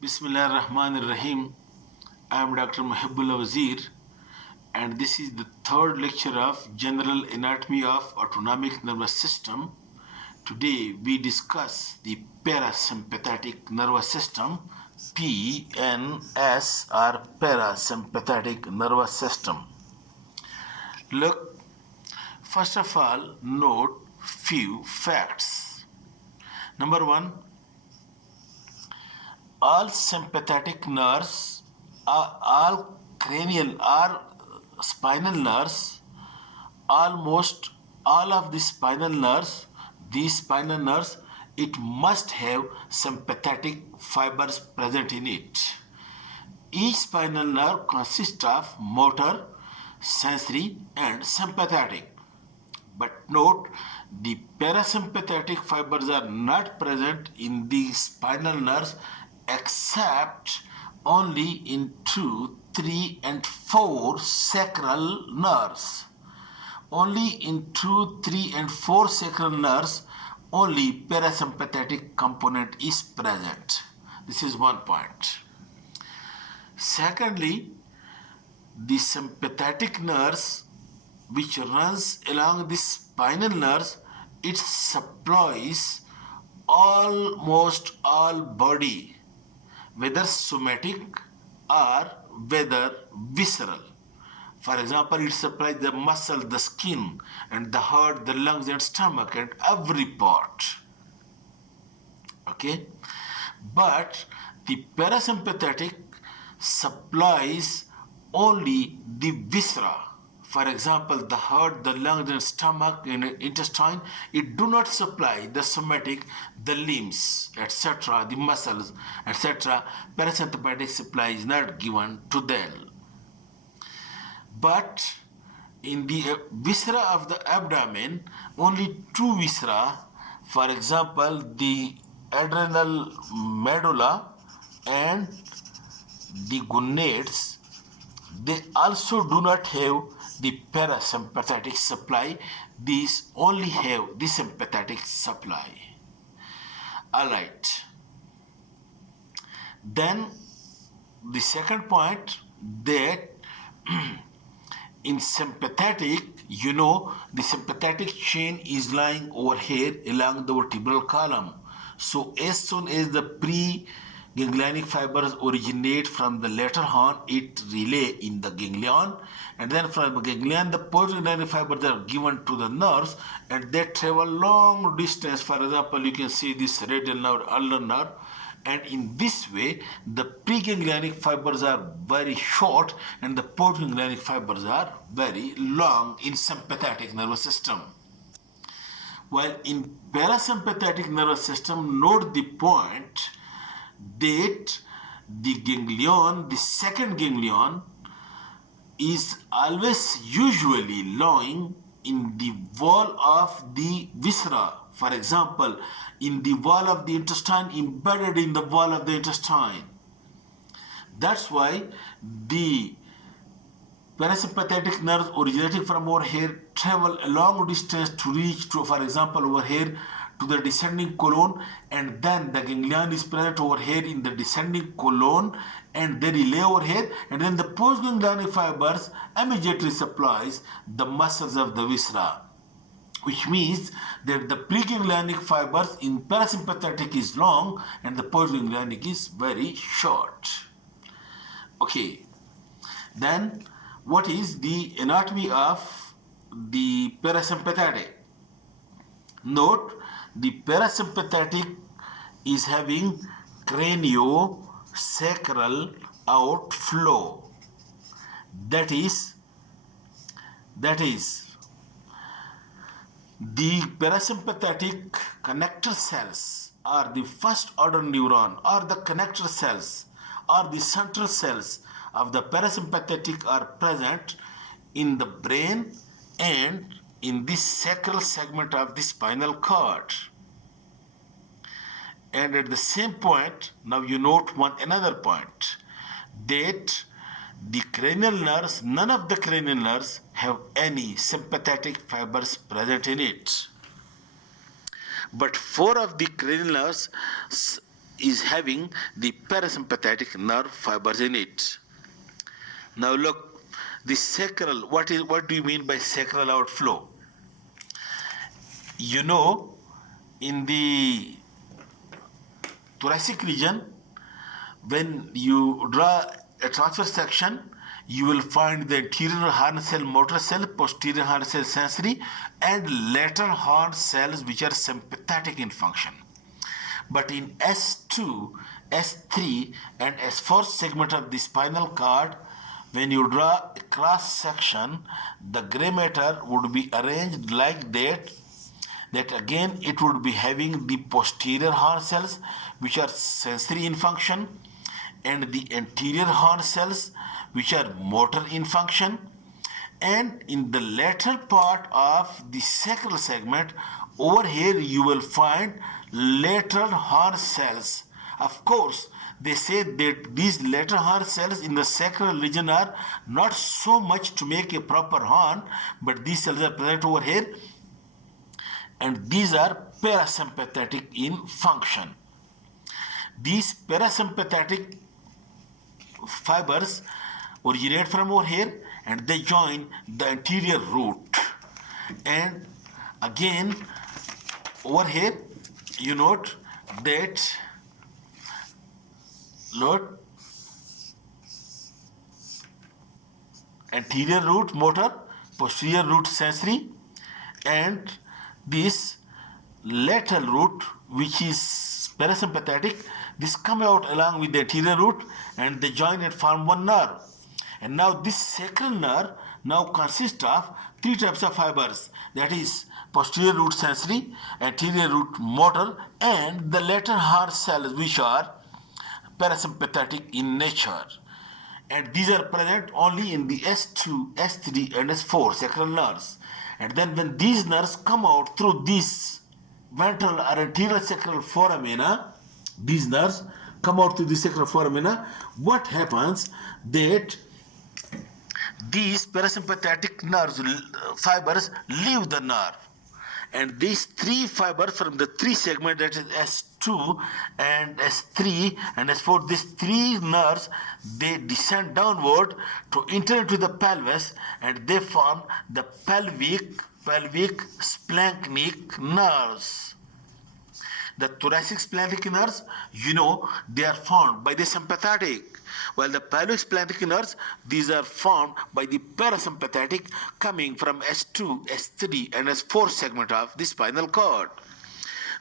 Bismillah ar-Rahman ar-Rahim. I am Dr. Mohibullah Wazir, and this is the third lecture of General Anatomy of Autonomic Nervous System. Today we discuss the Parasympathetic Nervous System, PNS or Parasympathetic Nervous System. Look, first of all, note few facts. Number one, all sympathetic nerves, all cranial or spinal nerves, almost all of the spinal nerves, these spinal nerves, it must have sympathetic fibers present in it. Each spinal nerve consists of motor, sensory, and sympathetic. But note, the parasympathetic fibers are not present in the spinal nerves except only in 2, 3, and 4 sacral nerves. Only in 2, 3, and 4 sacral nerves, only parasympathetic component is present. This is one point. Secondly, the sympathetic nerves which runs along the spinal nerves, it supplies almost all body, whether somatic or whether visceral. For example, it supplies the muscle, the skin, and the heart, the lungs, and stomach, and every part. Okay? But the parasympathetic supplies only the viscera. For example, the heart, the lungs, and stomach, and intestine, it do not supply the somatic, the limbs, etc., the muscles, etc. Parasympathetic supply is not given to them. But in the viscera of the abdomen, only two viscera, for example, the adrenal medulla and the gonads, they also do not have the parasympathetic supply. These only have the sympathetic supply. Alright. Then the second point, that in sympathetic, the sympathetic chain is lying over here along the vertebral column. So as soon as the pre-ganglionic fibers originate from the lateral horn, it relay in the ganglion, and then from the ganglion the post-ganglionic fibers are given to the nerves, and they travel long distance. For example, you can see this radial nerve, ulnar nerve, and in this way the preganglionic fibers are very short and the postganglionic fibers are very long in sympathetic nervous system. While in parasympathetic nervous system, note the point that the ganglion, the second ganglion, is always usually lying in the wall of the viscera. For example, in the wall of the intestine, embedded in the wall of the intestine. That's why the parasympathetic nerves originating from over here travel a long distance to reach to, for example, over here to the descending colon, and then the ganglion is present over here in the descending colon, and they relay over here, and then the postganglionic fibers immediately supplies the muscles of the viscera, which means that the preganglionic fibers in parasympathetic is long and the postganglionic is very short. Okay, then what is the anatomy of the parasympathetic? Note, the parasympathetic is having craniosacral outflow. That is the parasympathetic connector cells are the first order neuron, or the connector cells or the central cells of the parasympathetic are present in the brain and in this sacral segment of the spinal cord. And at the same point, now you note another point, that the cranial nerves, none of the cranial nerves have any sympathetic fibers present in it. But 4 of the cranial nerves is having the parasympathetic nerve fibers in it. Now look, the sacral, what do you mean by sacral outflow? You know, in the thoracic region, when you draw a transverse section, you will find the anterior horn cell motor cell, posterior horn cell sensory, and lateral horn cells which are sympathetic in function. But in S2, S3, and S4 segment of the spinal cord, when you draw a cross section, the gray matter would be arranged like that. That again it would be having the posterior horn cells which are sensory in function, and the anterior horn cells which are motor in function, and in the lateral part of the sacral segment, over here you will find lateral horn cells. Of course, they say that these lateral horn cells in the sacral region are not so much to make a proper horn, but these cells are present over here, and these are parasympathetic in function. These parasympathetic fibers originate from over here and they join the anterior root. And again, over here, you note that anterior root motor, posterior root sensory, and this lateral root which is parasympathetic, this come out along with the anterior root and they join and form one nerve. And now this sacral nerve now consists of three types of fibers, that is posterior root sensory, anterior root motor, and the lateral horn cells which are parasympathetic in nature. And these are present only in the S2, S3 and S4 sacral nerves. And then when these nerves come out through this ventral or anterior sacral foramina, these nerves come out through the sacral foramina, what happens that these parasympathetic nerves fibers leave the nerve, and these three fibers from the three segment, that is S2 and S3 and S4, these three nerves, they descend downward to enter into the pelvis and they form the pelvic splanchnic nerves. The thoracic splanchnic nerves, you know, they are formed by the sympathetic, while the pelvic splanchnic nerves, these are formed by the parasympathetic coming from S2, S3 and S4 segment of the spinal cord.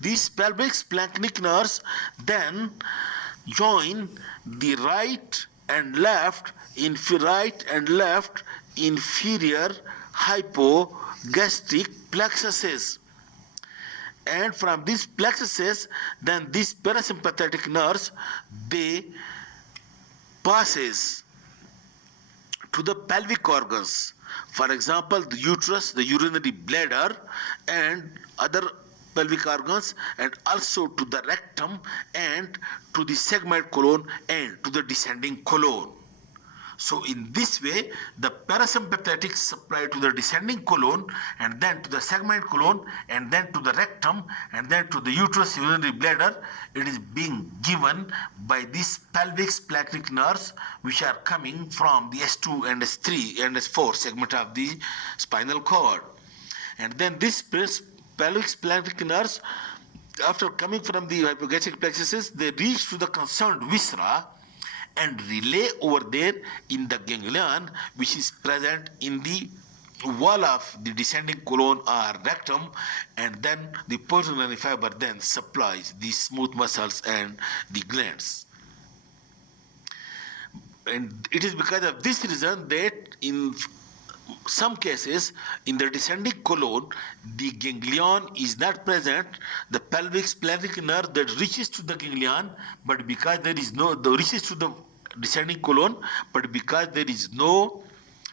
These pelvic splanchnic nerves then join the right and left inferior hypogastric plexuses. And from these plexuses, then these parasympathetic nerves, they passes to the pelvic organs. For example, the uterus, the urinary bladder, and other pelvic organs, and also to the rectum and to the segment colon and to the descending colon. So in this way, the parasympathetic supply to the descending colon, and then to the segment colon, and then to the rectum, and then to the uterus, urinary bladder. It is being given by these pelvic splanchnic nerves which are coming from the S2 and S3 and S4 segment of the spinal cord. And then this pelvic splanchnic nerves, after coming from the hypogastric plexuses, they reach to the concerned viscera and relay over there in the ganglion which is present in the wall of the descending colon or rectum, and then the pulmonary fiber then supplies the smooth muscles and the glands. And it is because of this reason that in some cases in the descending colon the ganglion is not present, the pelvic splanchnic nerve that reaches to the ganglion, but because there is no reaches to the descending colon, but because there is no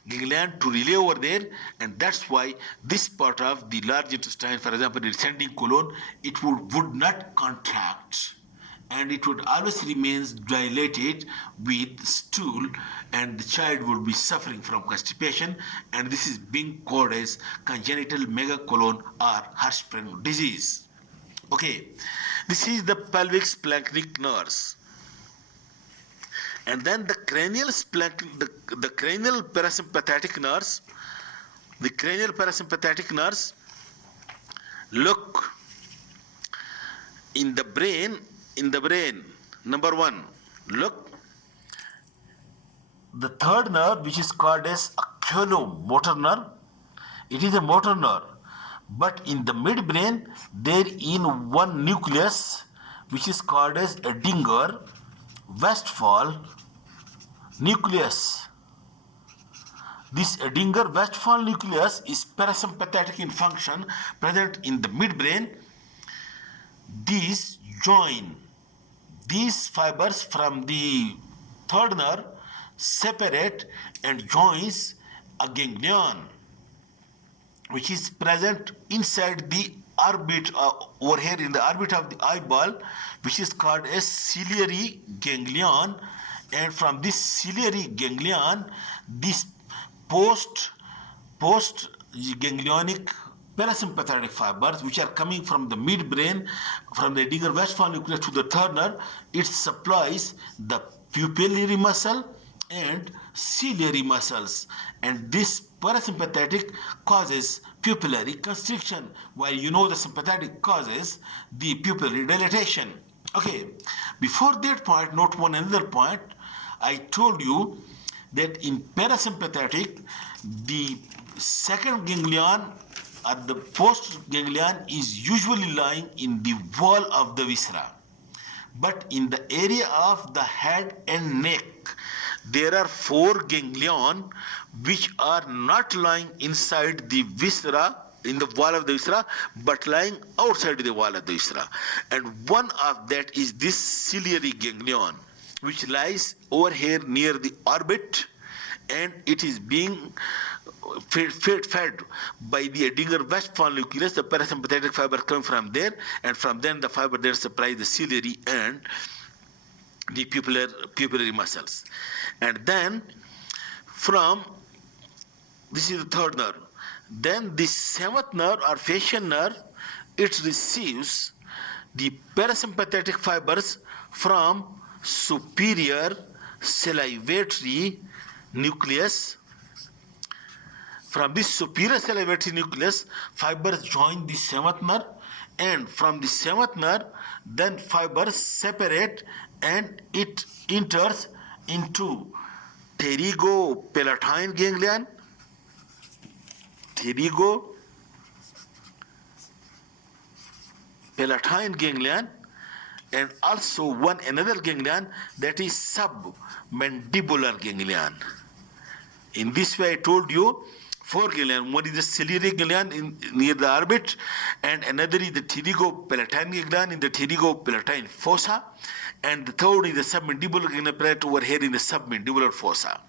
ganglion to relay over there, and that's why this part of the large intestine, for example the descending colon, it would not contract and it would always remains dilated with stool, and the child would be suffering from constipation, and this is being called as congenital megacolon or Hirschsprung disease. Okay, this is the pelvic splanchnic nerves. And then the the cranial parasympathetic nerves, look in the brain, number one, look, the third nerve, which is called as oculomotor nerve, it is a motor nerve, but in the midbrain there in one nucleus which is called as Edinger Westphal nucleus. This Edinger Westphal nucleus is parasympathetic in function, present in the midbrain. These join, these fibers from the third nerve separate and joins a ganglion which is present inside the orbit, over here in the orbit of the eyeball, which is called a ciliary ganglion. And from this ciliary ganglion, this post ganglionic parasympathetic fibers, which are coming from the midbrain, from the Edinger Westphal nucleus to the third nerve, it supplies the pupillary muscle and ciliary muscles, and this parasympathetic causes pupillary constriction, while you know the sympathetic causes the pupillary dilatation. Okay, before that point, note one another point. I told you that in parasympathetic, the second ganglion or the post ganglion is usually lying in the wall of the viscera, but in the area of the head and neck there are four ganglion which are not lying inside the viscera, in the wall of the viscera, but lying outside the wall of the viscera. And one of that is this ciliary ganglion, which lies over here near the orbit, and it is being fed by the Edinger Westphal nucleus, the parasympathetic fiber come from there, and from then the fiber there supplies the ciliary and the pupillary muscles. And then from, this is the third nerve, then the seventh nerve or facial nerve, it receives the parasympathetic fibers from superior salivatory nucleus. From this superior salivatory nucleus, fibers join the seventh nerve, and from the seventh nerve, then fibers separate and it enters into pterygopalatine ganglion, and also one another ganglion, that is submandibular ganglion. In this way, I told you four ganglion. One is the ciliary ganglion near the orbit, and another is the pterygopalatine ganglion in the pterygopalatine fossa, and the third is the submandibular ganglion present over here in the submandibular fossa.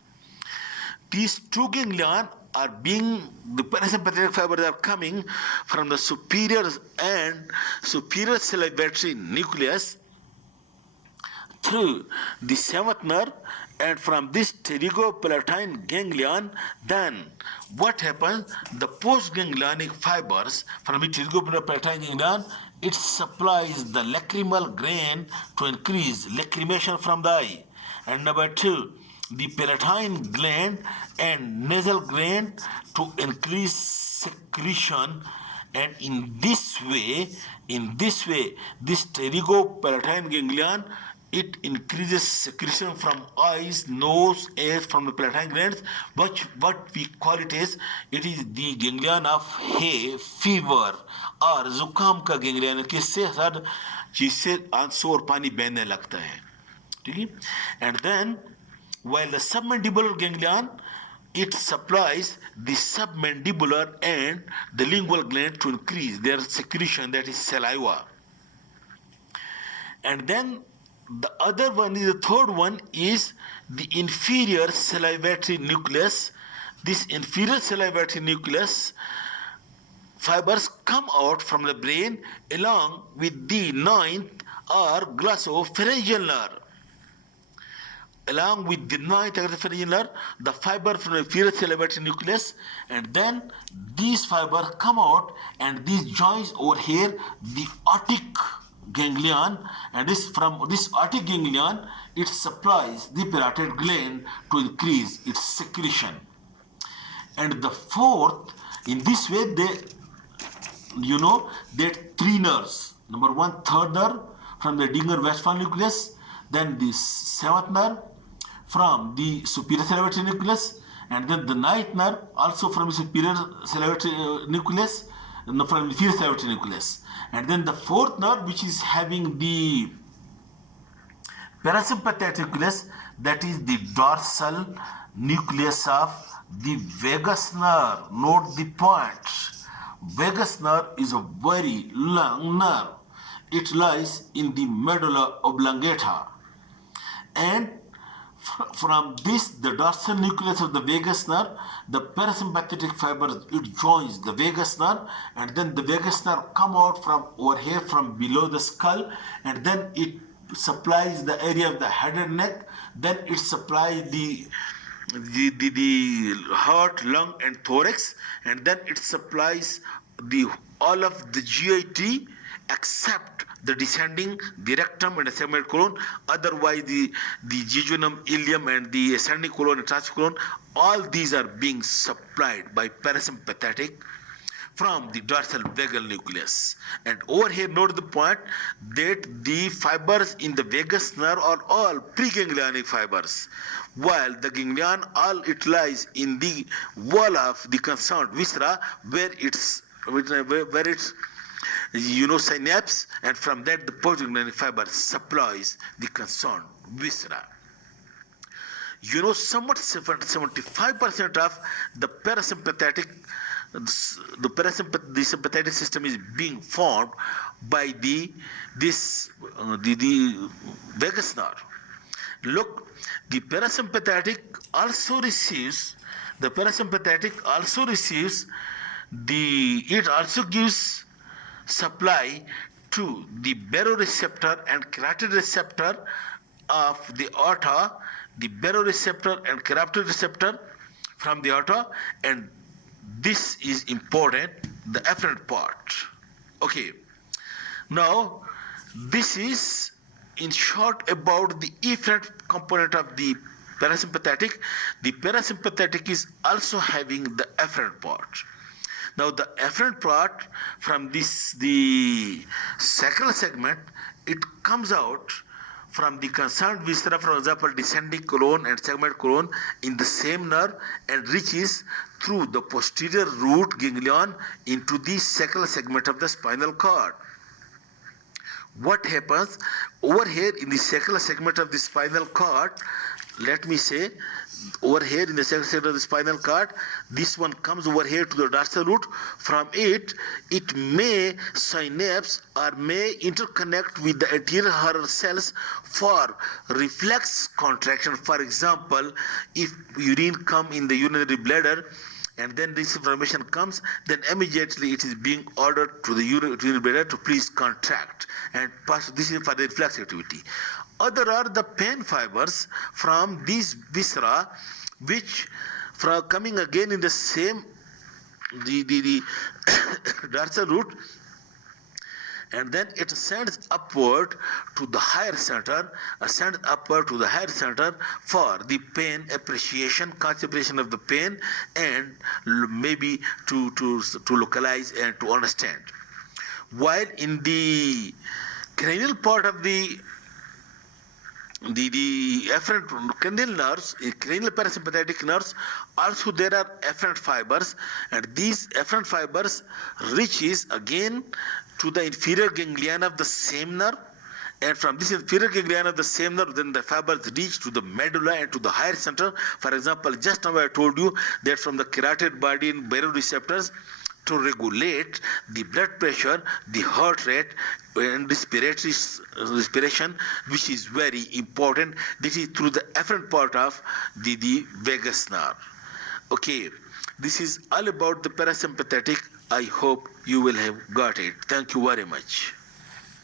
These two ganglion are being, the parasympathetic fibers are coming from the superior salivatory nucleus through the seventh nerve, and from this pterygopalatine ganglion, then what happens? The postganglionic fibers from the pterygopalatine ganglion, it supplies the lacrimal gland to increase lacrimation from the eye. And number two, the palatine gland and nasal gland to increase secretion. And in this way, this pterygopalatine ganglion, it increases secretion from eyes, nose, ears, from the palatine glands, what we call it is, it is the ganglion of hay fever और जुकाम का ganglion, किससे हर चीज से आंसू और पानी बहने लगता है, ठीक है. And then while the submandibular ganglion, it supplies the submandibular and the lingual gland to increase their secretion, that is saliva. And then the other one is, the third one is the inferior salivatory nucleus. This inferior salivatory nucleus fibers come out from the brain along with the ninth or glossopharyngeal nerve. along with the ninth axis nerve, the fiber from the inferior ciliary nucleus, and then these fibers come out and these joins over here the otic ganglion, and this from this otic ganglion it supplies the parotid gland to increase its secretion. And the fourth, in this way they that three nerves. Number one, third nerve from the Dinger Westphal nucleus, then the seventh nerve from the superior salivary nucleus, and then the ninth nerve also from the superior salivary nucleus, no, from the inferior salivary nucleus, and then the fourth nerve which is having the parasympathetic nucleus, that is the dorsal nucleus of the vagus nerve. Note the point. Vagus nerve is a very long nerve. It lies in the medulla oblongata. And from this, the dorsal nucleus of the vagus nerve, the parasympathetic fiber, it joins the vagus nerve, and then the vagus nerve come out from over here from below the skull, and then it supplies the area of the head and neck, then it supplies the heart, lung and thorax, and then it supplies the all of the GIT except the descending, the rectum and the segmental colon. Otherwise the jejunum, ileum and the ascending colon and transverse colon, all these are being supplied by parasympathetic from the dorsal vagal nucleus. And over here note the point that the fibers in the vagus nerve are all preganglionic fibers, while the ganglion all it lies in the wall of the concerned viscera where it's synapse, and from that the postganglionic fiber supplies the concerned viscera. Somewhat 75% of the parasympathetic the sympathetic system is being formed by the vagus nerve. Look, the parasympathetic also receives it also gives supply to the baroreceptor and carotid receptor of the aorta, the baroreceptor and carotid receptor from the aorta, and this is important, the afferent part. Okay, now this is in short about the efferent component of the parasympathetic. The parasympathetic is also having the afferent part. Now the afferent part from this the sacral segment, it comes out from the concerned viscera, for example descending colon and segmental colon in the same nerve, and reaches through the posterior root ganglion into the sacral segment of the spinal cord. What happens over here in the sacral segment of the spinal cord? Let me say, over here in the sacral segment of the spinal cord, this one comes over here to the dorsal root. From it may synapse or may interconnect with the anterior horror cells for reflex contraction. For example, if urine come in the urinary bladder and then this information comes, then immediately it is being ordered to the urinary bladder to please contract and pass. This is for the reflex activity. Other are the pain fibers from these viscera, which from coming again in the same the dorsal root, and then it ascends upward to the higher center, for the pain appreciation, concentration of the pain, and maybe to localize and to understand. While in the cranial part of the afferent cranial nerves, cranial parasympathetic nerves, also there are afferent fibers, and these afferent fibers reaches again to the inferior ganglion of the same nerve, and from this inferior ganglion of the same nerve, then the fibers reach to the medulla and to the higher center. For example, just now I told you that from the carotid body and baroreceptors to regulate the blood pressure, the heart rate, and respiration, which is very important. This is through the afferent part of the vagus nerve. Okay, this is all about the parasympathetic. I hope you will have got it. Thank you very much.